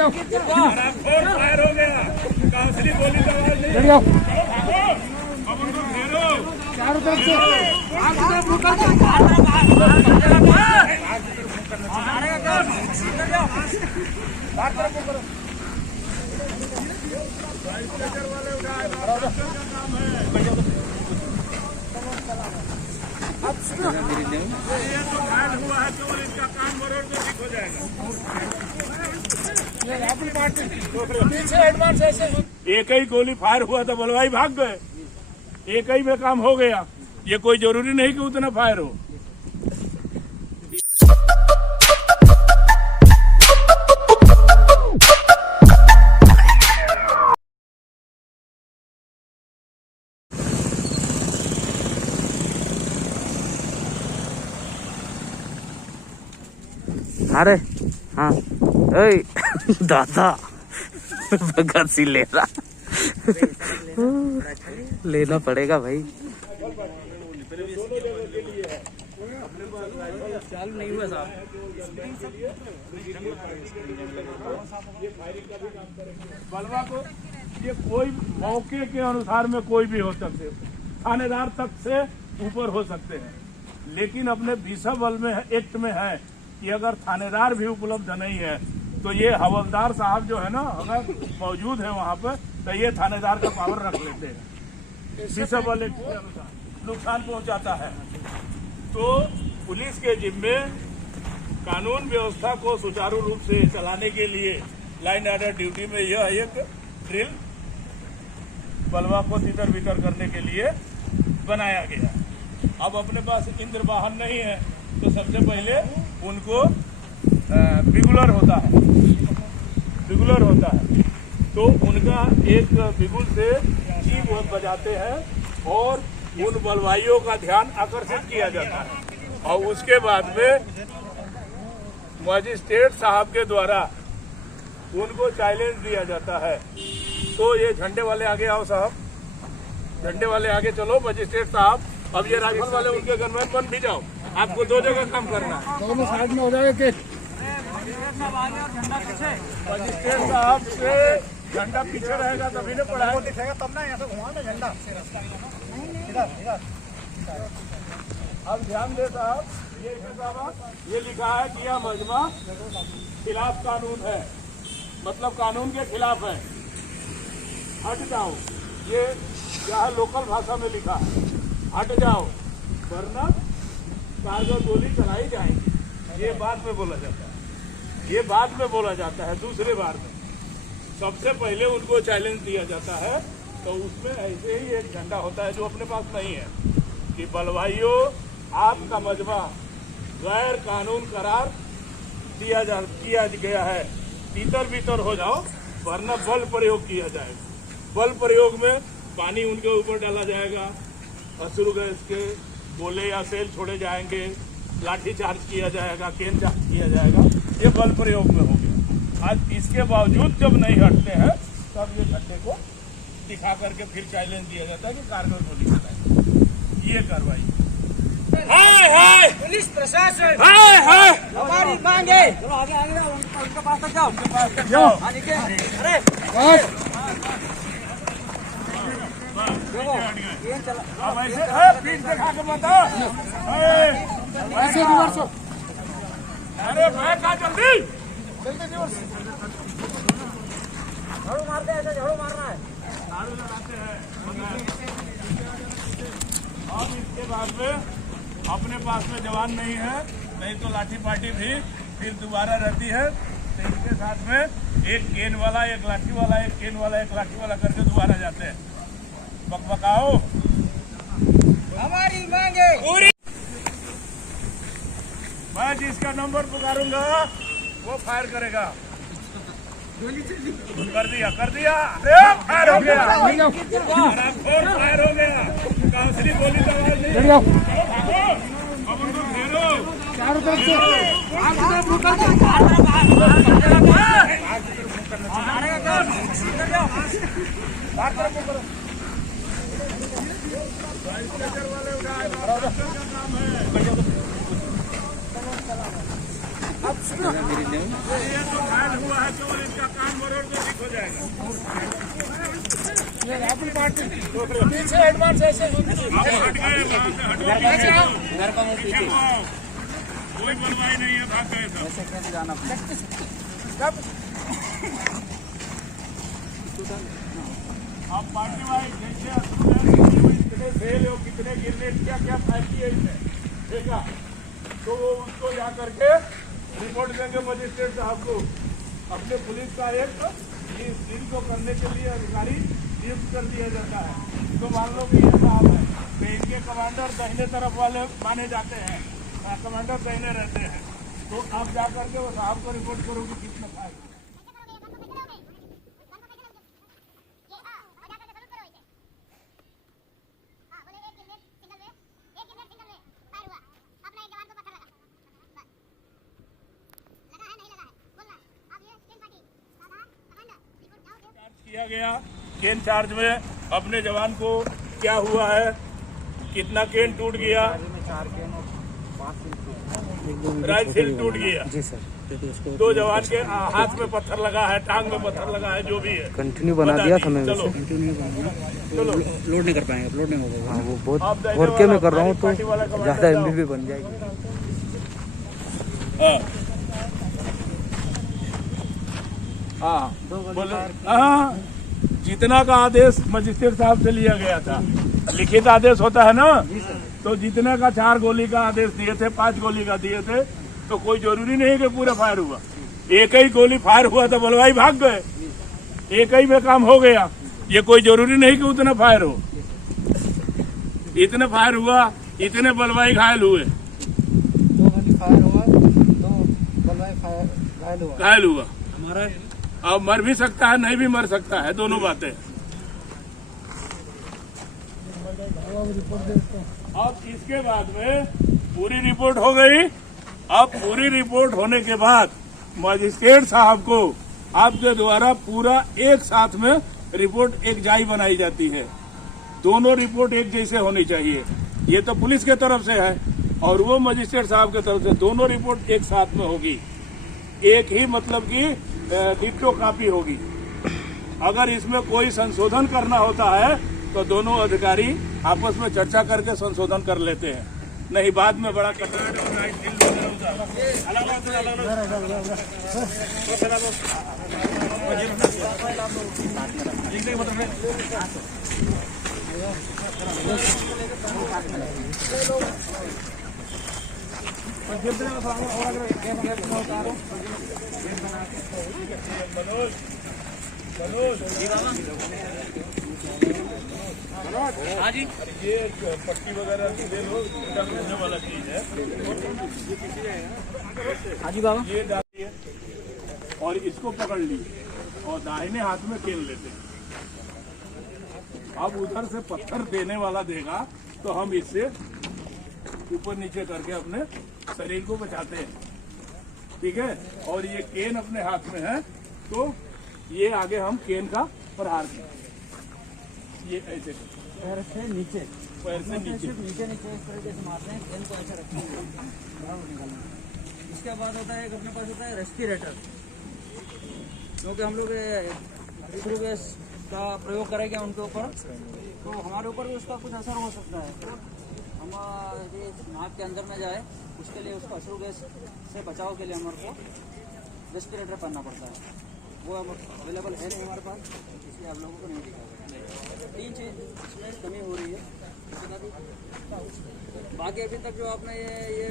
Fire हो गया, कांसली गोली का आवाज नहीं। अब उनको घेरो, चारों तरफ से वाले उठाए, काम है। ये तो घायल हुआ है तो इसका काम मरोड़ तो ठीक हो जाएगा। एक ही गोली फायर हुआ था, बलवाई भाग गए, एक ही में काम हो गया। ये कोई जरूरी नहीं कि उतना फायर हो। अरे हाँ दादा भगत सिंह ले रहा लेना पड़ेगा भाई। चालू नहीं हुआ साहब। बलवा को ये कोई मौके के अनुसार में कोई भी हो सकते, थानेदार तक से ऊपर हो सकते हैं, लेकिन अपने बीसा बल में एक्ट में है कि अगर थानेदार भी उपलब्ध नहीं है तो ये हवलदार साहब जो है ना, अगर मौजूद है वहाँ पर, तो ये थानेदार का पावर रख लेते हैं। बीसा बल एक्ट के अनुसार नुकसान पहुँचाता है तो पुलिस के जिम्मे कानून व्यवस्था को सुचारू रूप से चलाने के लिए लाइन ऑर्डर ड्यूटी में यह एक ड्रिल बलवा को तितर बितर करने के लिए बनाया गया। अब अपने पास इंद्र वाहन नहीं है तो सबसे पहले उनको बिगुलर होता है, बिगुलर होता है तो उनका एक बिगुल से जीभ बजाते हैं और उन बलवाइयों का ध्यान आकर्षित किया जाता है और उसके बाद में मजिस्ट्रेट साहब के द्वारा उनको चैलेंज दिया जाता है। तो ये झंडे वाले आगे आओ साहब, झंडे वाले आगे चलो मजिस्ट्रेट साहब। अब ये राइफल वाले उनके गनमैन बन भी जाओ, आपको दो जगह काम करना है। दोनों साइड में हो जाएगा। मजिस्ट्रेट साहब से झंडा पीछे रहेगा तभी न पड़ा दिखेगा, तब ना ऐसा घुमा ना झंडा। अब ध्यान दे साहब, ये लिखा है कि यह मजमा खिलाफ कानून है, मतलब कानून के खिलाफ है, हट जाओ। ये यहाँ लोकल भाषा में लिखा है, हट जाओ वरना कारगर गोली चलाई जाएगी। ये बाद में बोला जाता है, ये बाद में बोला जाता है। दूसरे बार में सबसे पहले उनको चैलेंज दिया जाता है तो उसमें ऐसे ही एक झंडा होता है जो अपने पास नहीं है कि बलवाइयों आपका मजमा गैर कानून करार किया गया है, तीतर बीतर हो जाओ वरना बल प्रयोग किया जाएगा। बल प्रयोग में पानी उनके ऊपर डाला जाएगा, अश्रु गैस के गोले या सेल छोड़े जाएंगे, लाठी चार्ज किया जाएगा, केन चार्ज किया जाएगा। ये बल प्रयोग में हो गया। आज इसके बावजूद जब नहीं हटते हैं तब ये झंडे को दिखा करके फिर चैलेंज दिया जाता है कि कारगर गोली चलाएं। ये कार्रवाई हाय हाय पुलिस प्रशासन हाय हाय हमारी मांगे। चलो आगे आगे उनके पास तक जाओ, उनके पास तक जाओ। अरे अब ऐसे पीठ दिखा के बताओ, ऐसे रिवर्स हो। अरे बैठ आ जल्दी, झाड़ू मारते हैं, झाड़ू मारना है, झाड़ू लगाते हैं। अब इसके बाद में अपने पास में जवान नहीं है, नहीं तो लाठी पार्टी भी फिर दोबारा रहती है। तो इनके साथ में एक केन वाला, एक लाठी वाला, एक केन वाला, एक लाठी वाला करके दोबारा जाते हैं। बकबकाओ हमारी मांगे पूरी। मैं जिसका नंबर पुकारूंगा वो फायर करेगा। कर दिया अरे फायर हो गया, फायर हो गया, कांसली गोली का आवाज नहीं। अब उनको घेरो, चारों तरफ से वाले उठाए, काम है। ये तो घायल हुआ है तो इसका ये अपनी पार्टी पीछे एडवांस ऐसे आप हट गए, वहाँ से हटो, पीछे आओ। घर का मुंह पीछे पीछे को आओ। कोई बनवाई नहीं है, भाग गए सब। ऐसे कैसे जाना आप पार्टी वाइज जैसे कितने फेल हो, कितने गिरने, क्या क्या फाइल किए इसने, देखा तो वो उसको जा करके रिपोर्ट देंगे मजिस्ट्रेट साहब को। अपने पुलिस का एक इस दिन को करने के लिए अधिकारी नियुक्त कर दिया जाता है। तो मान लो कि ये साहब है तो इनके कमांडर दाहिने तरफ वाले माने जाते हैं, कमांडर दाहिने रहते हैं। तो आप जा करके वो साहब को रिपोर्ट करो कि कितना फाइल। किया गया केन चार्ज में अपने जवान को क्या हुआ है, कितना केन टूट गया, 4 केन और 5 राइट सील टूट गया। जी सर। 2 जवान के हाथ में पत्थर लगा है, टांग में पत्थर लगा है, जो भी है कंटिन्यू बना दिया था मैं चलो चलो लोड नहीं कर पाएंगे, अपलोड नहीं होगा। हाँ वो बहुत आप दाहिने वर्के में वाला कर रहा हूँ तो पार्टी वाला कमांडर ज़्यादा जाओ। एमबी बन जाएगी। हाँ बोलो। हाँ, जितना का आदेश मजिस्ट्रेट साहब से लिया गया था, लिखित आदेश होता है ना, तो जितने का 4 गोली का आदेश दिए थे, 5 गोली का दिए थे, तो कोई जरूरी नहीं कि पूरा फायर हुआ। एक ही गोली फायर हुआ तो बलवाई भाग गए, एक ही में काम हो गया। ये कोई जरूरी नहीं कि उतना फायर हो। इतने फायर हुआ, इतने बलवाई घायल हुए, 2 गोली फायर हुआ, 2 बलवाई फायर घायल हुआ। हमारा अब मर भी सकता है, नहीं भी मर सकता है, दोनों बातें। अब इसके बाद में पूरी रिपोर्ट हो गई। अब पूरी रिपोर्ट होने के बाद मजिस्ट्रेट साहब को आपके द्वारा पूरा एक साथ में रिपोर्ट एक जाई बनाई जाती है। दोनों रिपोर्ट एक जैसे होनी चाहिए। ये तो पुलिस के तरफ से है और वो मजिस्ट्रेट साहब के तरफ से, दोनों रिपोर्ट एक साथ में होगी। एक ही मतलब की डिट्टो कॉपी होगी। अगर इसमें कोई संशोधन करना होता है तो दोनों अधिकारी आपस में चर्चा करके संशोधन कर लेते हैं, नहीं बाद में बड़ा कटान होता है। हाँ जी, ये पट्टी वगैरह दे लो, घूमने वाला चीज है। हाँ जी बाबा। ये डालिए और इसको पकड़ लीजिए और दाहिने हाथ में खेल लेते हैं। अब उधर से पत्थर देने वाला देगा तो हम इससे ऊपर नीचे करके अपने शरीर को बचाते हैं, ठीक है। और ये केन अपने हाथ में है तो ये आगे हम केन का प्रहार करें। ये ऐसे पैर से नीचे, पैर से नीचे नीचे नीचे इस तरीके से मारते हैं, केन को ऐसे रखेंगे, बाहर निकालना। इसके बाद होता है, अपने पास होता है रेस्पिरेटर, क्योंकि हम लोग थ्रू गैस का प्रयोग करेंगे उनके ऊपर, तो हमारे ऊपर भी उसका कुछ असर हो सकता है। हम ये नाक के अंदर में जाए, उसके लिए उसको अश्रु गैस से बचाव के लिए हमारे को रेस्पिरेटर पहनना पड़ता है। वो अब अवेलेबल है नहीं हमारे पास, इसलिए आप लोगों को नहीं दिखाया। 3 चीज़ इसमें कमी हो रही है। बाकी अभी तक जो आपने ये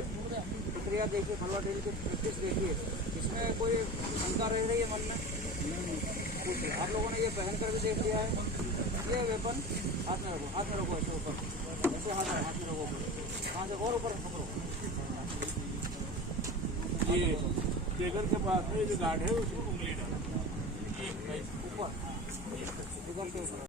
प्रक्रिया देखी, फलवा ड्रिल की प्रैक्टिस देखी है, इसमें कोई शंका रह रही है मन में? आप लोगों ने ये पहन कर भी देख लिया है। ये वेपन हाथ में रखो, हाथ में रखो, ऐसे ऊपर, ऐसे हाथ में रखो, हाथ से और ऊपर पकड़ो। ये टेगर के पास में जो गार्ड है उसको उंगली डालो ऊपर।